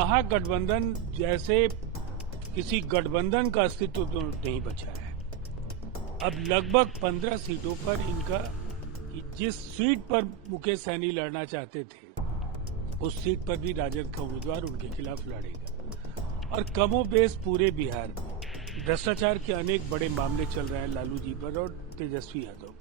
महागठबंधन जैसे किसी गठबंधन का अस्तित्व तो नहीं बचा है। अब लगभग 15 सीटों पर इनका जिस सीट पर मुकेश सहनी लड़ना चाहते थे उस सीट पर भी राजद का उम्मीदवार उनके खिलाफ लड़ेगा। और कमोबेश पूरे बिहार में भ्रष्टाचार के अनेक बड़े मामले चल रहे हैं लालू जी पर और तेजस्वी यादव।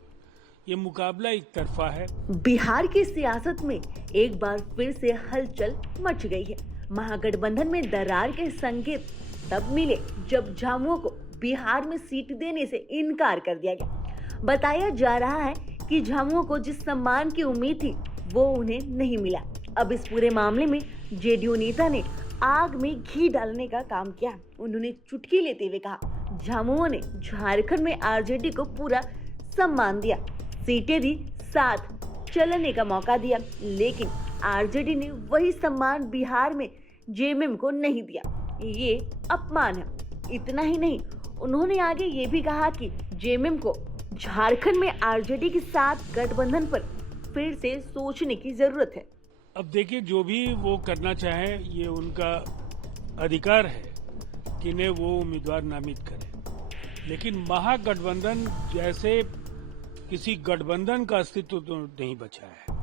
ये मुकाबला एक तरफा है। बिहार की सियासत में एक बार फिर से हलचल मच गई है। महागठबंधन में दरार के संकेत तब मिले जब झामुमो को बिहार में सीट देने से इनकार कर दिया गया। बताया जा रहा है कि झामुमो को जिस सम्मान की उम्मीद थी वो उन्हें नहीं मिला। अब इस पूरे मामले में जेडीयू नेता ने आग में घी डालने का काम किया। उन्होंने चुटकी लेते हुए कहा, झामुमो ने झारखंड में आरजेडी को पूरा सम्मान दिया, सीटें दी, साथ चलने का मौका दिया, लेकिन आरजेडी ने वही सम्मान बिहार में जेएमएम को नहीं दिया। ये अपमान है। इतना ही नहीं, उन्होंने आगे ये भी कहा कि जेएमएम को झारखंड में आरजेडी के साथ गठबंधन पर फिर से सोचने की जरूरत है। अब देखिए, जो भी वो करना चाहें ये उनका अधिकार है कि इन्हें वो उम्मीदवार नामित करें, लेकिन महागठबंधन जैसे किसी गठबंधन का अस्तित्व तो नहीं बचा है।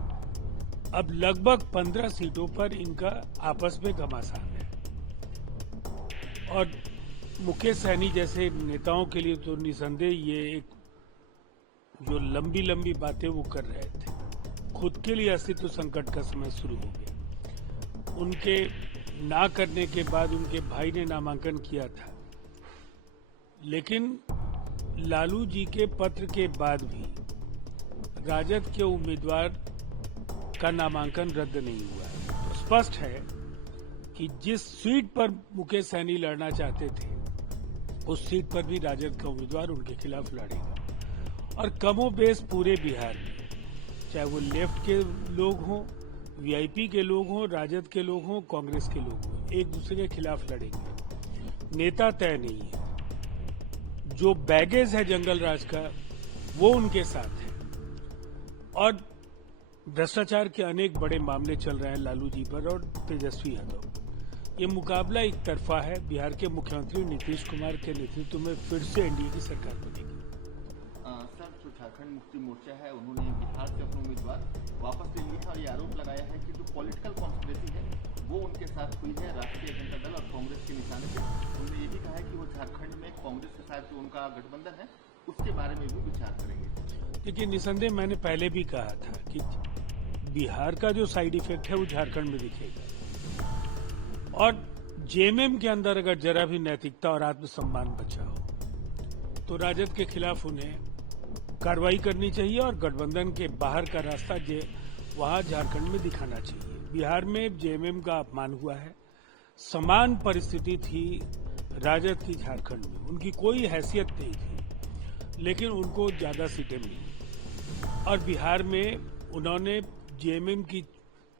अब लगभग 15 सीटों पर इनका आपस में घमासान है और मुकेश सहनी जैसे नेताओं के लिए तो निसंदेह ये एक जो लंबी लंबी बातें वो कर रहे थे, खुद के लिए अस्तित्व संकट का समय शुरू हो गया। उनके ना करने के बाद उनके भाई ने नामांकन किया था, लेकिन लालू जी के पत्र के बाद भी राजद के उम्मीदवार का नामांकन रद्द नहीं हुआ है। तो स्पष्ट है कि जिस सीट पर मुकेश सहनी लड़ना चाहते थे उस सीट पर भी राजद का उम्मीदवार उनके खिलाफ लड़ेगा। और कमोबेश पूरे बिहार में, चाहे वो लेफ्ट के लोग हों, वीआईपी के लोग हों, राजद के लोग हों, कांग्रेस के लोग हों, एक दूसरे के खिलाफ लड़ेंगे। नेता तय नहीं है। जो बैगेज है जंगल राज का वो उनके साथ है। और भ्रष्टाचार के अनेक बड़े मामले चल रहे हैं लालू जी पर और तेजस्वी यादव। ये मुकाबला एक तरफा है। बिहार के मुख्यमंत्री नीतीश कुमार के नेतृत्व में फिर से एनडीए की सरकार बनेगी। सर, जो झारखंड मुक्ति मोर्चा है उन्होंने बिहार से अपने उम्मीदवार वापस ले लिए हैं और ये आरोप लगाया है कि जो पॉलिटिकल कॉन्स्पिरेसी है वो उनके साथ हुई है राष्ट्रीय जनता दल और कांग्रेस के निशाने पे। उन्होंने ये भी कहा है कि वो झारखंड में कांग्रेस के साथ जो उनका गठबंधन है उसके बारे में भी विचार करेंगे। देखिए, निसंदेह मैंने पहले भी कहा था कि बिहार का जो साइड इफेक्ट है वो झारखंड में दिखेगा। और जेएमएम के अंदर अगर जरा भी नैतिकता और आत्मसम्मान बचा हो तो राजद के खिलाफ उन्हें कार्रवाई करनी चाहिए और गठबंधन के बाहर का रास्ता वहां झारखंड में दिखाना चाहिए। बिहार में जेएमएम का अपमान हुआ है। समान परिस्थिति थी राजद की झारखंड में, उनकी कोई हैसियत नहीं थी, लेकिन उनको ज्यादा सीटें मिली। और बिहार में उन्होंने जेएमएम की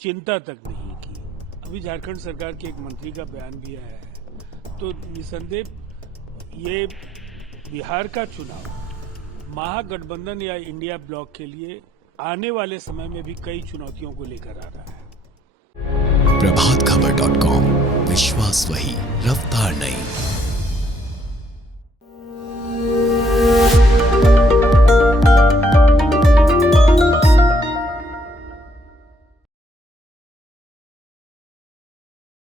चिंता तक नहीं की। अभी झारखंड सरकार के एक मंत्री का बयान भी आया है। तो निसंदेह ये बिहार का चुनाव महागठबंधन या इंडिया ब्लॉक के लिए आने वाले समय में भी कई चुनौतियों को लेकर आ रहा है। प्रभातखबर.com, विश्वास वही, रफ्तार नहीं।